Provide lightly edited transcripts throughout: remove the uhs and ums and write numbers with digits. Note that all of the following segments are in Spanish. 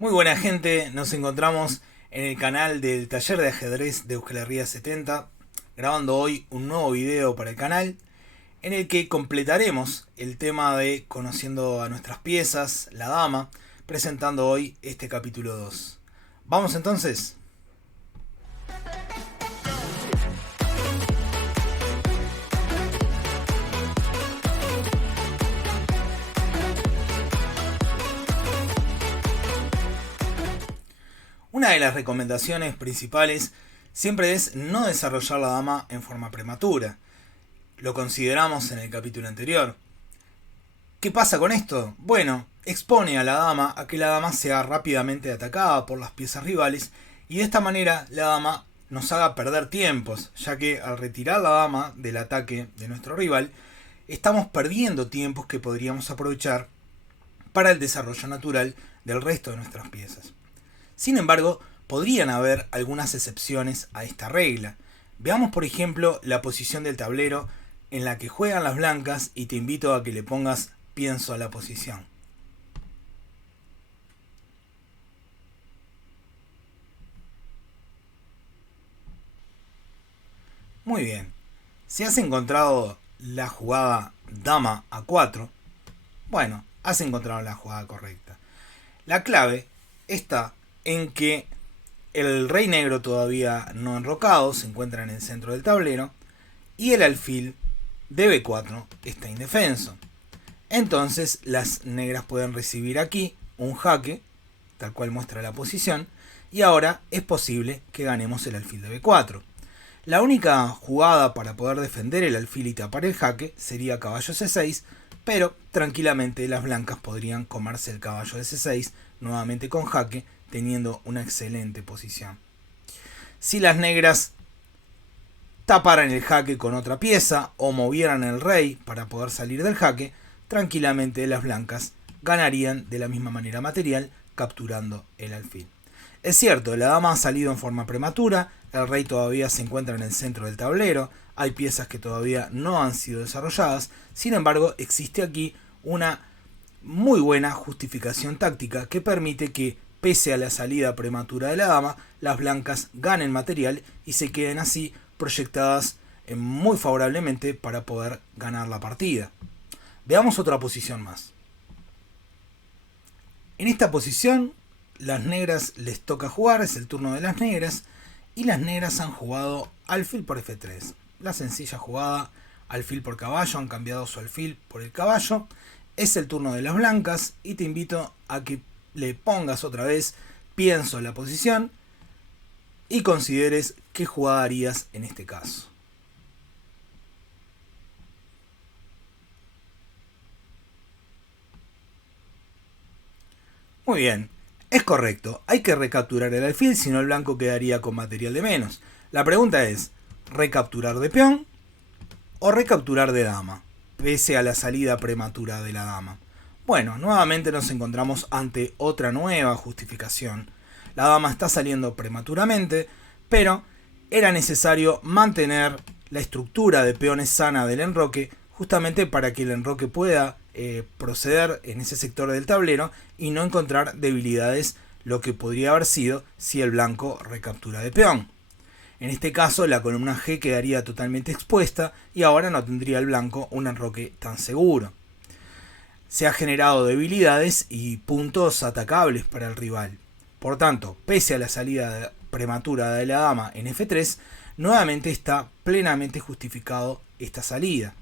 Muy buena gente, nos encontramos en el canal del taller de ajedrez de Euskalherria 70, grabando hoy un nuevo video para el canal, en el que completaremos el tema de conociendo a nuestras piezas, la dama, presentando hoy este capítulo 2. ¿Vamos entonces? Una de las recomendaciones principales siempre es no desarrollar la dama en forma prematura. Lo consideramos en el capítulo anterior. ¿Qué pasa con esto? Bueno, expone a la dama a que la dama sea rápidamente atacada por las piezas rivales y de esta manera la dama nos haga perder tiempos, ya que al retirar la dama del ataque de nuestro rival, estamos perdiendo tiempos que podríamos aprovechar para el desarrollo natural del resto de nuestras piezas. Sin embargo, podrían haber algunas excepciones a esta regla. Veamos por ejemplo la posición del tablero en la que juegan las blancas y te invito a que le pongas pienso a la posición. Muy bien. Si has encontrado la jugada dama a 4, bueno, has encontrado la jugada correcta. La clave está en que el rey negro todavía no enrocado se encuentra en el centro del tablero y el alfil de b4 está indefenso. Entonces las negras pueden recibir aquí un jaque, tal cual muestra la posición, y ahora es posible que ganemos el alfil de b4. La única jugada para poder defender el alfil y tapar el jaque sería caballo c6, pero tranquilamente las blancas podrían comerse el caballo de c6 nuevamente con jaque, teniendo una excelente posición. Si las negras taparan el jaque con otra pieza o movieran el rey para poder salir del jaque, tranquilamente las blancas ganarían de la misma manera material, capturando el alfil. Es cierto, la dama ha salido en forma prematura, el rey todavía se encuentra en el centro del tablero, hay piezas que todavía no han sido desarrolladas, sin embargo existe aquí una muy buena justificación táctica que permite que, pese a la salida prematura de la dama, las blancas ganen material y se queden así proyectadas muy favorablemente para poder ganar la partida. Veamos otra posición más. En esta posición, las negras les toca jugar, es el turno de las negras, y las negras han jugado alfil por f3. La sencilla jugada, alfil por caballo, han cambiado su alfil por el caballo. Es el turno de las blancas y te invito a que le pongas otra vez pienso la posición y consideres qué jugada harías en este caso. Muy bien, es correcto, hay que recapturar el alfil, si no el blanco quedaría con material de menos. La pregunta es, ¿recapturar de peón o recapturar de dama, pese a la salida prematura de la dama? Bueno, nuevamente nos encontramos ante otra nueva justificación. La dama está saliendo prematuramente, pero era necesario mantener la estructura de peones sana del enroque, justamente para que el enroque pueda proceder en ese sector del tablero y no encontrar debilidades, lo que podría haber sido si el blanco recaptura de peón. En este caso la columna G quedaría totalmente expuesta y ahora no tendría el blanco un enroque tan seguro. Se han generado debilidades y puntos atacables para el rival. Por tanto, pese a la salida prematura de la dama en f3, nuevamente está plenamente justificado esta salida.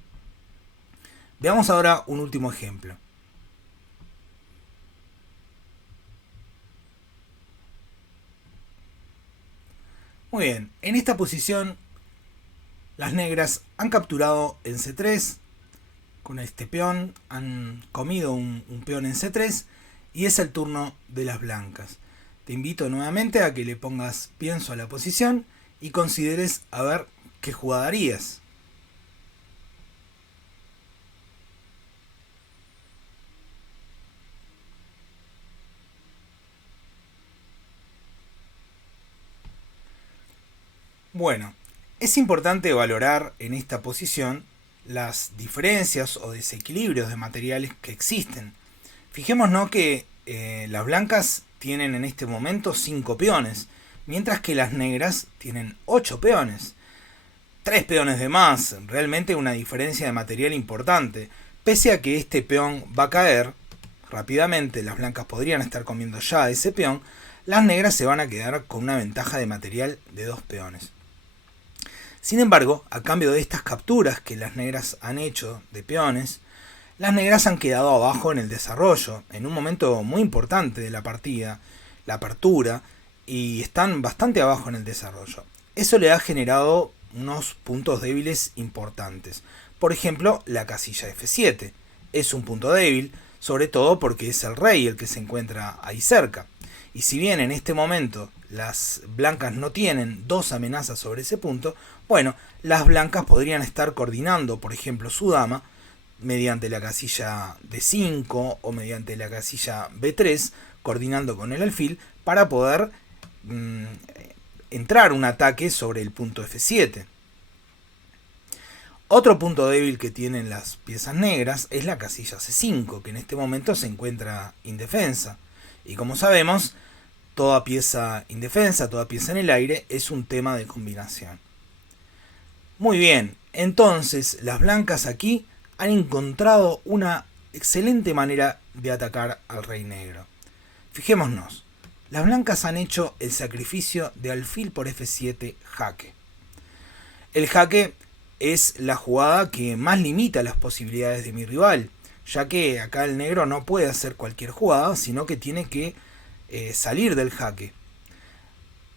Veamos ahora un último ejemplo. Muy bien, en esta posición las negras han capturado en c3, con este peón han comido un peón en c3 y es el turno de las blancas. Te invito nuevamente a que le pongas pienso a la posición y consideres a ver qué jugada harías. Bueno, es importante valorar en esta posición las diferencias o desequilibrios de materiales que existen. Fijémonos que las blancas tienen en este momento 5 peones, mientras que las negras tienen 8 peones. 3 peones de más, realmente una diferencia de material importante. Pese a que este peón va a caer rápidamente, las blancas podrían estar comiendo ya ese peón, las negras se van a quedar con una ventaja de material de 2 peones. Sin embargo, a cambio de estas capturas que las negras han hecho de peones, las negras han quedado abajo en el desarrollo, en un momento muy importante de la partida, la apertura, y están bastante abajo en el desarrollo. Eso le ha generado unos puntos débiles importantes. Por ejemplo, la casilla F7 es un punto débil, sobre todo porque es el rey el que se encuentra ahí cerca. Y si bien en este momento las blancas no tienen 2 amenazas sobre ese punto, bueno, las blancas podrían estar coordinando, por ejemplo, su dama, mediante la casilla D5 o mediante la casilla B3, coordinando con el alfil, para poder entrar un ataque sobre el punto F7. Otro punto débil que tienen las piezas negras es la casilla C5, que en este momento se encuentra indefensa. Y como sabemos, toda pieza indefensa, toda pieza en el aire, es un tema de combinación. Muy bien, entonces las blancas aquí han encontrado una excelente manera de atacar al rey negro. Fijémonos, las blancas han hecho el sacrificio de alfil por F7 jaque. El jaque es la jugada que más limita las posibilidades de mi rival, ya que acá el negro no puede hacer cualquier jugada, sino que tiene que salir del jaque.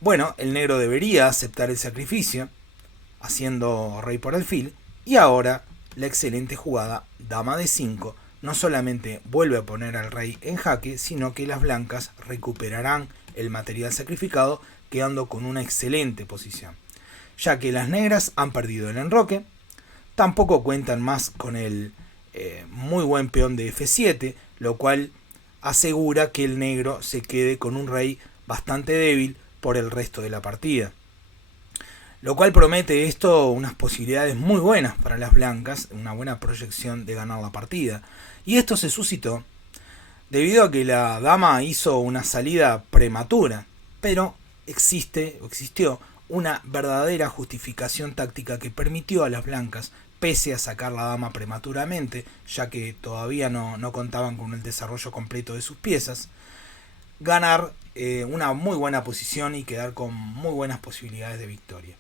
Bueno, el negro debería aceptar el sacrificio, haciendo rey por alfil, y ahora la excelente jugada dama de 5 no solamente vuelve a poner al rey en jaque, sino que las blancas recuperarán el material sacrificado, quedando con una excelente posición. Ya que las negras han perdido el enroque, tampoco cuentan más con el muy buen peón de F7, lo cual asegura que el negro se quede con un rey bastante débil por el resto de la partida. Lo cual promete esto unas posibilidades muy buenas para las blancas, una buena proyección de ganar la partida. Y esto se suscitó debido a que la dama hizo una salida prematura, pero existió una verdadera justificación táctica que permitió a las blancas, pese a sacar la dama prematuramente, ya que todavía no contaban con el desarrollo completo de sus piezas, ganar una muy buena posición y quedar con muy buenas posibilidades de victoria.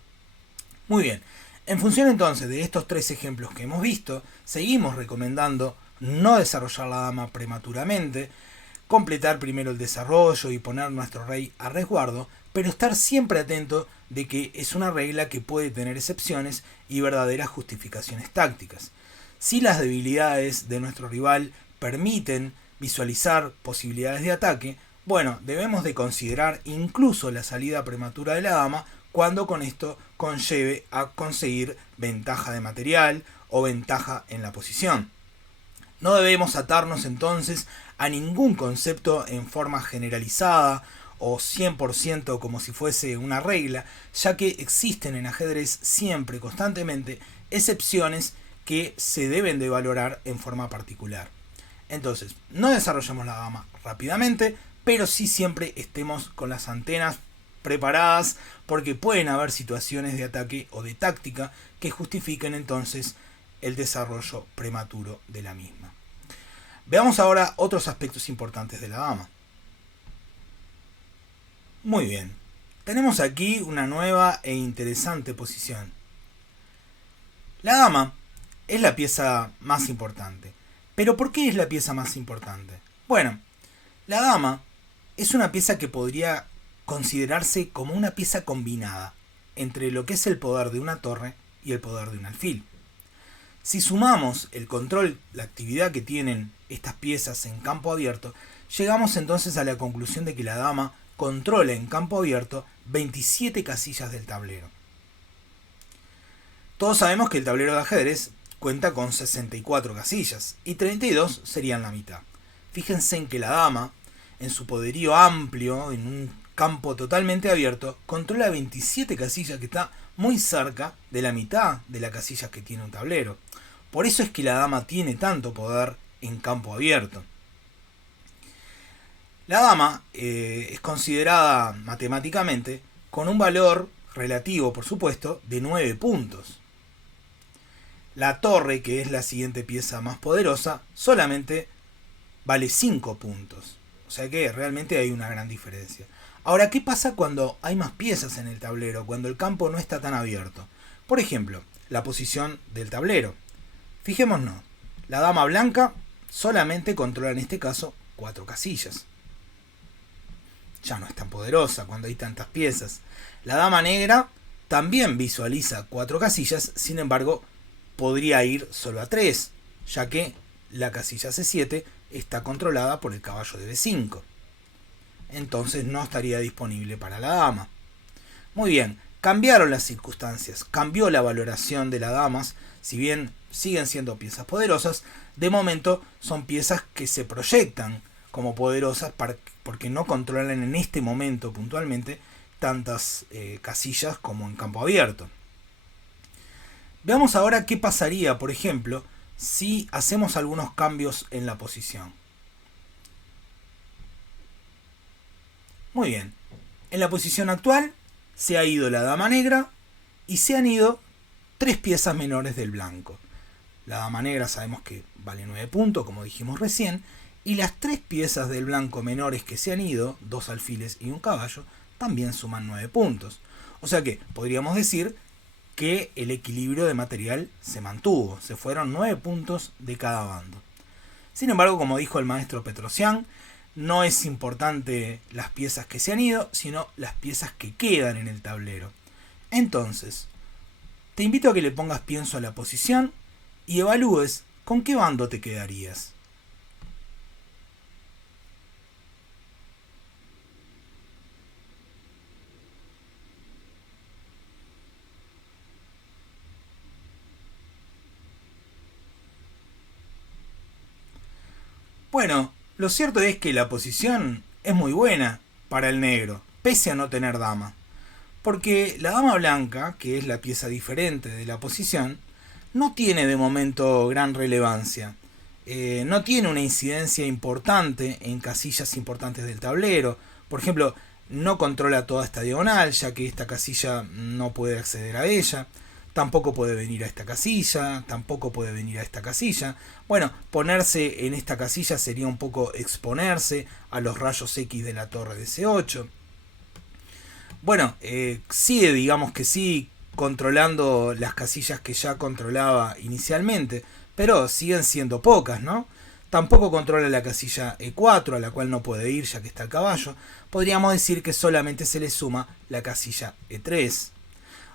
Muy bien, en función entonces de estos 3 ejemplos que hemos visto, seguimos recomendando no desarrollar la dama prematuramente, completar primero el desarrollo y poner nuestro rey a resguardo, pero estar siempre atento de que es una regla que puede tener excepciones y verdaderas justificaciones tácticas. Si las debilidades de nuestro rival permiten visualizar posibilidades de ataque, bueno, debemos de considerar incluso la salida prematura de la dama cuando con esto conlleve a conseguir ventaja de material o ventaja en la posición. No debemos atarnos entonces a ningún concepto en forma generalizada o 100% como si fuese una regla, ya que existen en ajedrez siempre, constantemente, excepciones que se deben de valorar en forma particular. Entonces, no desarrollemos la dama rápidamente, pero sí siempre estemos con las antenas preparadas, porque pueden haber situaciones de ataque o de táctica que justifiquen entonces el desarrollo prematuro de la misma. Veamos ahora otros aspectos importantes de la dama. Muy bien, tenemos aquí una nueva e interesante posición. La dama es la pieza más importante. ¿Pero por qué es la pieza más importante? Bueno, la dama es una pieza que podría considerarse como una pieza combinada entre lo que es el poder de una torre y el poder de un alfil. Si sumamos el control, la actividad que tienen estas piezas en campo abierto, llegamos entonces a la conclusión de que la dama controla en campo abierto 27 casillas del tablero. Todos sabemos que el tablero de ajedrez cuenta con 64 casillas y 32 serían la mitad. Fíjense en que la dama, en su poderío amplio, en un campo totalmente abierto, controla 27 casillas, que está muy cerca de la mitad de las casillas que tiene un tablero. Por eso es que la dama tiene tanto poder en campo abierto. La dama es considerada matemáticamente con un valor relativo, por supuesto, de 9 puntos. La torre, que es la siguiente pieza más poderosa, solamente vale 5 puntos. O sea que realmente hay una gran diferencia. Ahora, ¿qué pasa cuando hay más piezas en el tablero? Cuando el campo no está tan abierto. Por ejemplo, la posición del tablero. Fijémonos, la dama blanca solamente controla en este caso 4 casillas. Ya no es tan poderosa cuando hay tantas piezas. La dama negra también visualiza 4 casillas, sin embargo, podría ir solo a 3, ya que la casilla C7 está controlada por el caballo de B5. Entonces no estaría disponible para la dama. Muy bien, cambiaron las circunstancias, cambió la valoración de las damas, si bien siguen siendo piezas poderosas, de momento son piezas que se proyectan como poderosas porque no controlan en este momento puntualmente tantas casillas como en campo abierto. Veamos ahora qué pasaría, por ejemplo, si hacemos algunos cambios en la posición. Muy bien, en la posición actual se ha ido la dama negra y se han ido 3 piezas menores del blanco. La dama negra sabemos que vale 9 puntos, como dijimos recién, y las 3 piezas del blanco menores que se han ido, 2 alfiles y un caballo, también suman 9 puntos. O sea que podríamos decir que el equilibrio de material se mantuvo, se fueron 9 puntos de cada bando. Sin embargo, como dijo el maestro Petrosian, no es importante las piezas que se han ido, sino las piezas que quedan en el tablero. Entonces, te invito a que le pongas pienso a la posición y evalúes con qué bando te quedarías. Bueno, lo cierto es que la posición es muy buena para el negro, pese a no tener dama. Porque la dama blanca, que es la pieza diferente de la posición, no tiene de momento gran relevancia. No tiene una incidencia importante en casillas importantes del tablero. Por ejemplo, no controla toda esta diagonal, ya que esta casilla no puede acceder a ella. Tampoco puede venir a esta casilla, tampoco puede venir a esta casilla. Bueno, ponerse en esta casilla sería un poco exponerse a los rayos X de la torre de C8. Bueno, sigue, digamos que sí, controlando las casillas que ya controlaba inicialmente, pero siguen siendo pocas, ¿no? Tampoco controla la casilla E4, a la cual no puede ir ya que está el caballo. Podríamos decir que solamente se le suma la casilla E3.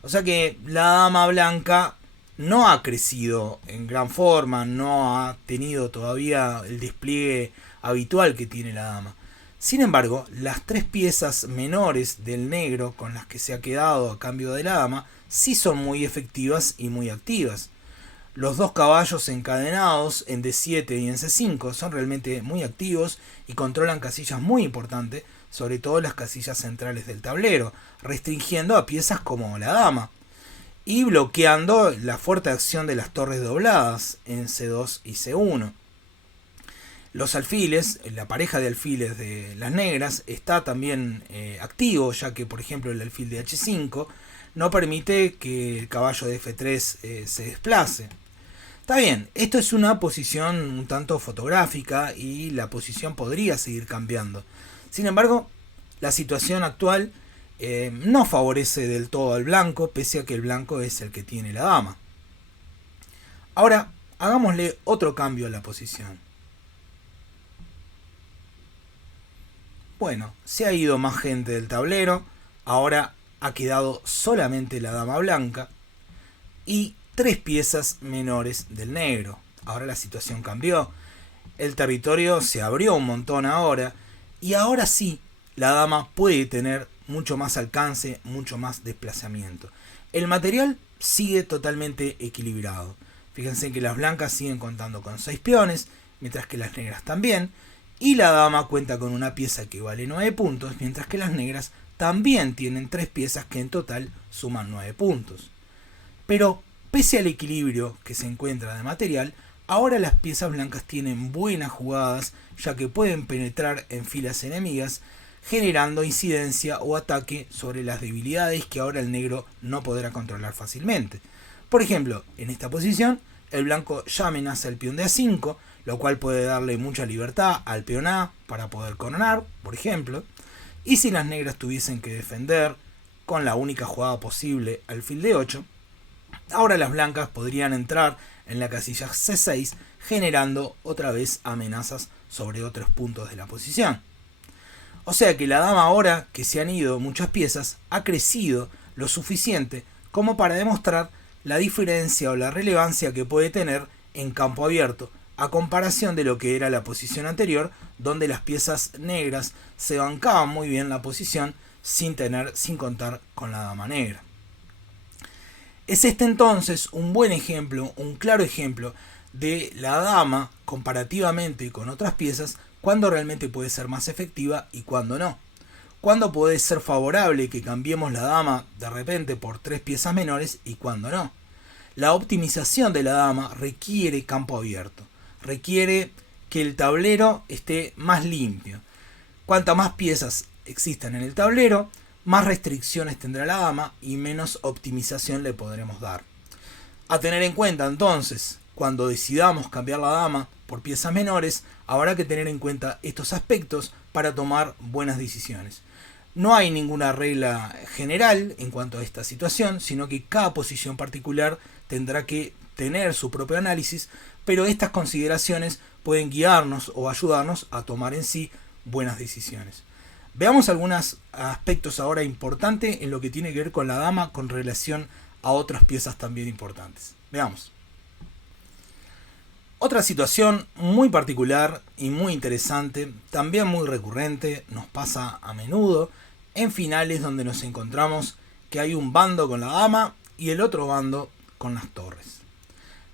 O sea que la dama blanca no ha crecido en gran forma, no ha tenido todavía el despliegue habitual que tiene la dama. Sin embargo, las 3 piezas menores del negro con las que se ha quedado a cambio de la dama sí son muy efectivas y muy activas. Los 2 caballos encadenados en D7 y en C5 son realmente muy activos y controlan casillas muy importantes, sobre todo las casillas centrales del tablero, restringiendo a piezas como la dama y bloqueando la fuerte acción de las torres dobladas en C2 y C1. Los alfiles, la pareja de alfiles de las negras está también activo, ya que por ejemplo el alfil de H5 no permite que el caballo de F3 se desplace. Está bien, esto es una posición un tanto fotográfica y la posición podría seguir cambiando. Sin embargo, la situación actual no favorece del todo al blanco, pese a que el blanco es el que tiene la dama. Ahora, hagámosle otro cambio a la posición. Bueno, se ha ido más gente del tablero, ahora ha quedado solamente la dama blanca y 3 piezas menores del negro. Ahora la situación cambió, el territorio se abrió un montón ahora y ahora sí, la dama puede tener mucho más alcance, mucho más desplazamiento. El material sigue totalmente equilibrado. Fíjense que las blancas siguen contando con 6 peones, mientras que las negras también. Y la dama cuenta con una pieza que vale 9 puntos, mientras que las negras también tienen 3 piezas que en total suman 9 puntos. Pero, pese al equilibrio que se encuentra de material, Ahora las piezas blancas tienen buenas jugadas, ya que pueden penetrar en filas enemigas, generando incidencia o ataque sobre las debilidades que ahora el negro no podrá controlar fácilmente. Por ejemplo, en esta posición, el blanco ya amenaza el peón de A5, lo cual puede darle mucha libertad al peón A para poder coronar, por ejemplo. Y si las negras tuviesen que defender con la única jugada posible alfil de 8, ahora las blancas podrían entrar en la casilla C6, generando otra vez amenazas sobre otros puntos de la posición. O sea que la dama, ahora que se han ido muchas piezas, ha crecido lo suficiente como para demostrar la diferencia o la relevancia que puede tener en campo abierto, a comparación de lo que era la posición anterior, donde las piezas negras se bancaban muy bien la posición sin contar con la dama negra. Es este entonces un buen ejemplo, un claro ejemplo de la dama comparativamente con otras piezas, cuando realmente puede ser más efectiva y cuando no. Cuando puede ser favorable que cambiemos la dama de repente por 3 piezas menores y cuando no. La optimización de la dama requiere campo abierto, requiere que el tablero esté más limpio. Cuantas más piezas existan en el tablero, más restricciones tendrá la dama y menos optimización le podremos dar. A tener en cuenta entonces, cuando decidamos cambiar la dama por piezas menores, habrá que tener en cuenta estos aspectos para tomar buenas decisiones. No hay ninguna regla general en cuanto a esta situación, sino que cada posición particular tendrá que tener su propio análisis, pero estas consideraciones pueden guiarnos o ayudarnos a tomar en sí buenas decisiones. Veamos algunos aspectos ahora importantes en lo que tiene que ver con la dama con relación a otras piezas también importantes. Veamos. Otra situación muy particular y muy interesante, también muy recurrente, nos pasa a menudo en finales donde nos encontramos que hay un bando con la dama y el otro bando con las torres.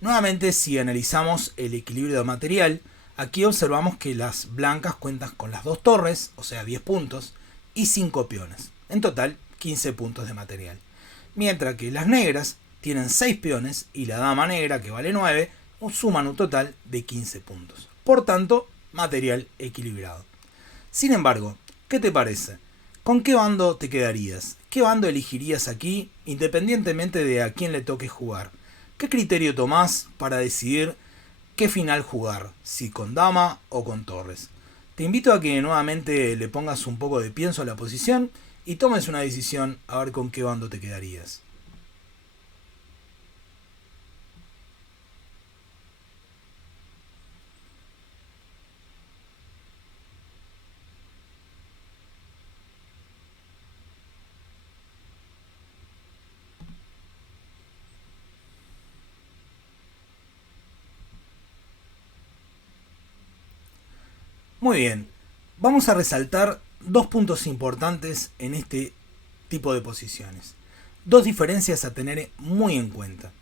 Nuevamente, si analizamos el equilibrio material, aquí observamos que las blancas cuentan con las 2 torres, o sea 10 puntos, y 5 peones. En total, 15 puntos de material. Mientras que las negras tienen 6 peones y la dama negra, que vale 9, suman un total de 15 puntos. Por tanto, material equilibrado. Sin embargo, ¿qué te parece? ¿Con qué bando te quedarías? ¿Qué bando elegirías aquí, independientemente de a quién le toque jugar? ¿Qué criterio tomás para decidir qué final jugar, si con dama o con torres? Te invito a que nuevamente le pongas un poco de pienso a la posición y tomes una decisión a ver con qué bando te quedarías. Muy bien, vamos a resaltar 2 puntos importantes en este tipo de posiciones. 2 diferencias a tener muy en cuenta.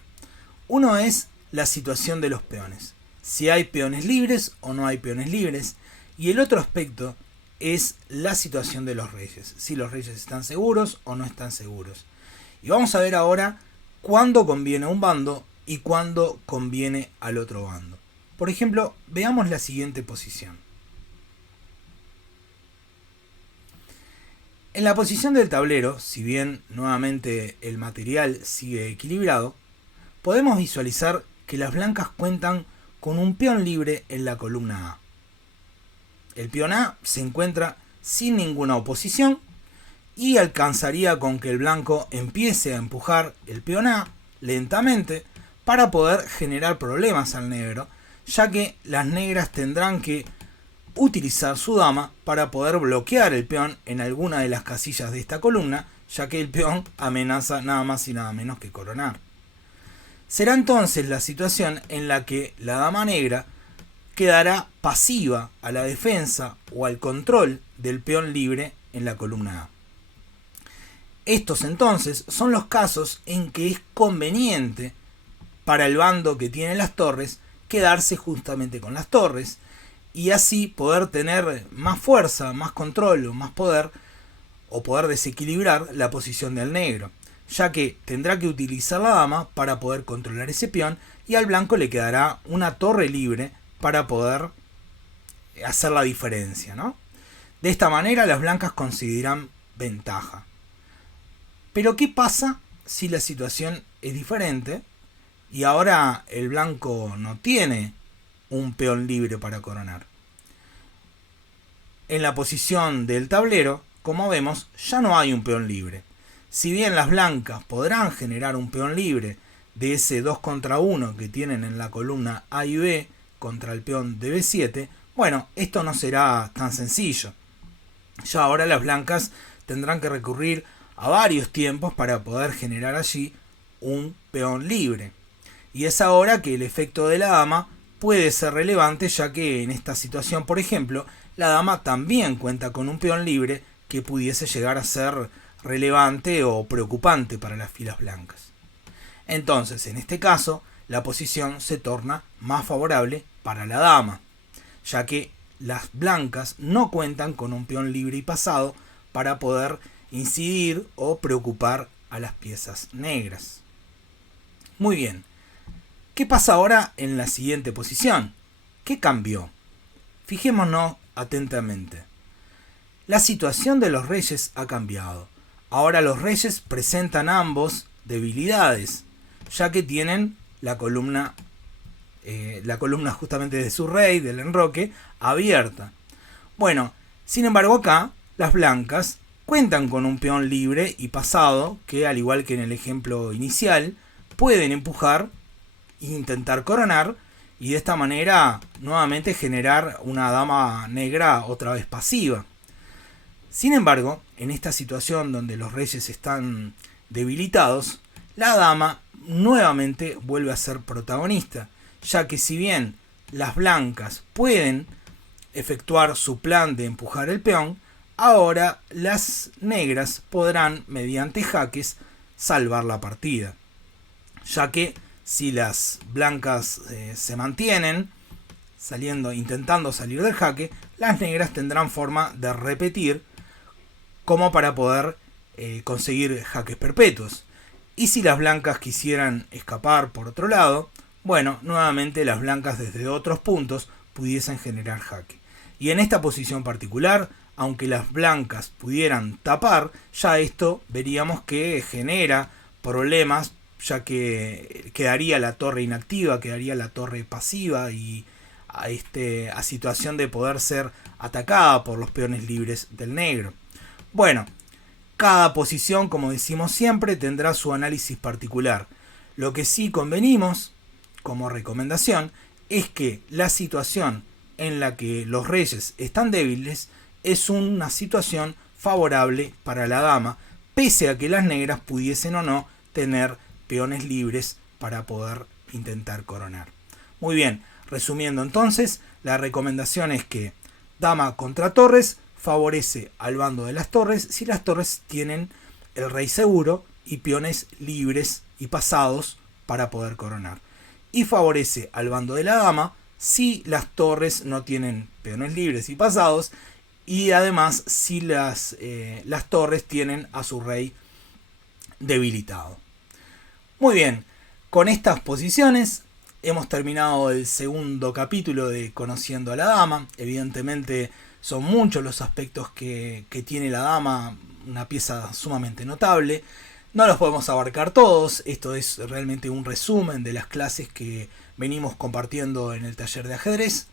Uno es la situación de los peones, si hay peones libres o no hay peones libres, y el otro aspecto es la situación de los reyes, si los reyes están seguros o no están seguros. Y vamos a ver ahora cuándo conviene a un bando y cuándo conviene al otro bando. Por ejemplo, veamos la siguiente posición. En la posición del tablero, si bien nuevamente el material sigue equilibrado, podemos visualizar que las blancas cuentan con un peón libre en la columna A. El peón A se encuentra sin ninguna oposición y alcanzaría con que el blanco empiece a empujar el peón A lentamente para poder generar problemas al negro, ya que las negras tendrán que utilizar su dama para poder bloquear el peón en alguna de las casillas de esta columna, ya que el peón amenaza nada más y nada menos que coronar. Será entonces la situación en la que la dama negra quedará pasiva a la defensa o al control del peón libre en la columna A. Estos entonces son los casos en que es conveniente para el bando que tiene las torres quedarse justamente con las torres, y así poder tener más fuerza, más control o más poder, o poder desequilibrar la posición del negro. ya que tendrá que utilizar la dama para poder controlar ese peón y al blanco le quedará una torre libre para poder hacer la diferencia, ¿no? De esta manera las blancas conseguirán ventaja. Pero ¿qué pasa si la situación es diferente y ahora el blanco no tiene un peón libre para coronar? En la posición del tablero, como vemos, ya no hay un peón libre. Si bien las blancas podrán generar un peón libre de ese 2 contra 1 que tienen en la columna A y B contra el peón de B7, bueno, esto no será tan sencillo. Ya ahora las blancas tendrán que recurrir a varios tiempos para poder generar allí un peón libre. Y es ahora que el efecto de la dama puede ser relevante, ya que en esta situación, por ejemplo, la dama también cuenta con un peón libre que pudiese llegar a ser relevante o preocupante para las filas blancas. Entonces, en este caso, la posición se torna más favorable para la dama, ya que las blancas no cuentan con un peón libre y pasado para poder incidir o preocupar a las piezas negras. Muy bien, ¿qué pasa ahora en la siguiente posición? ¿Qué cambió? Fijémonos atentamente. La situación de los reyes ha cambiado. Ahora los reyes presentan ambos debilidades, ya que tienen la columna justamente de su rey, del enroque, abierta. Bueno, sin embargo acá las blancas cuentan con un peón libre y pasado que, al igual que en el ejemplo inicial, pueden empujar e intentar coronar y de esta manera nuevamente generar una dama negra otra vez pasiva. Sin embargo, en esta situación donde los reyes están debilitados, la dama nuevamente vuelve a ser protagonista, ya que si bien las blancas pueden efectuar su plan de empujar el peón, ahora las negras podrán, mediante jaques, salvar la partida, ya que si las blancas se mantienen intentando salir del jaque, las negras tendrán forma de repetir como para poder conseguir jaques perpetuos. Y si las blancas quisieran escapar por otro lado, bueno, nuevamente las blancas desde otros puntos pudiesen generar jaque. Y en esta posición particular, aunque las blancas pudieran tapar, ya esto veríamos que genera problemas, ya que quedaría la torre inactiva, quedaría la torre pasiva y a situación de poder ser atacada por los peones libres del negro. Bueno, cada posición, como decimos siempre, tendrá su análisis particular. Lo que sí convenimos, como recomendación, es que la situación en la que los reyes están débiles es una situación favorable para la dama, pese a que las negras pudiesen o no tener peones libres para poder intentar coronar. Muy bien, resumiendo entonces, la recomendación es que dama contra torres favorece al bando de las torres si las torres tienen el rey seguro y peones libres y pasados para poder coronar. Y favorece al bando de la dama si las torres no tienen peones libres y pasados y además si las torres tienen a su rey debilitado. Muy bien, con estas posiciones hemos terminado el segundo capítulo de Conociendo a la Dama. Evidentemente son muchos los aspectos que tiene la dama, una pieza sumamente notable. No los podemos abarcar todos, esto es realmente un resumen de las clases que venimos compartiendo en el taller de ajedrez.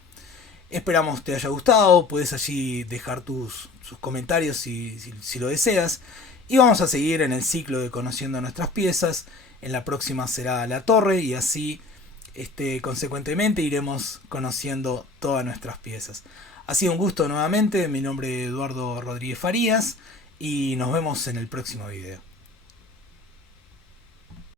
Esperamos te haya gustado, puedes allí dejar sus comentarios si lo deseas. Y vamos a seguir en el ciclo de Conociendo nuestras piezas. En la próxima será la torre y así consecuentemente iremos conociendo todas nuestras piezas. Ha sido un gusto nuevamente, mi nombre es Eduardo Rodríguez Farías y nos vemos en el próximo video.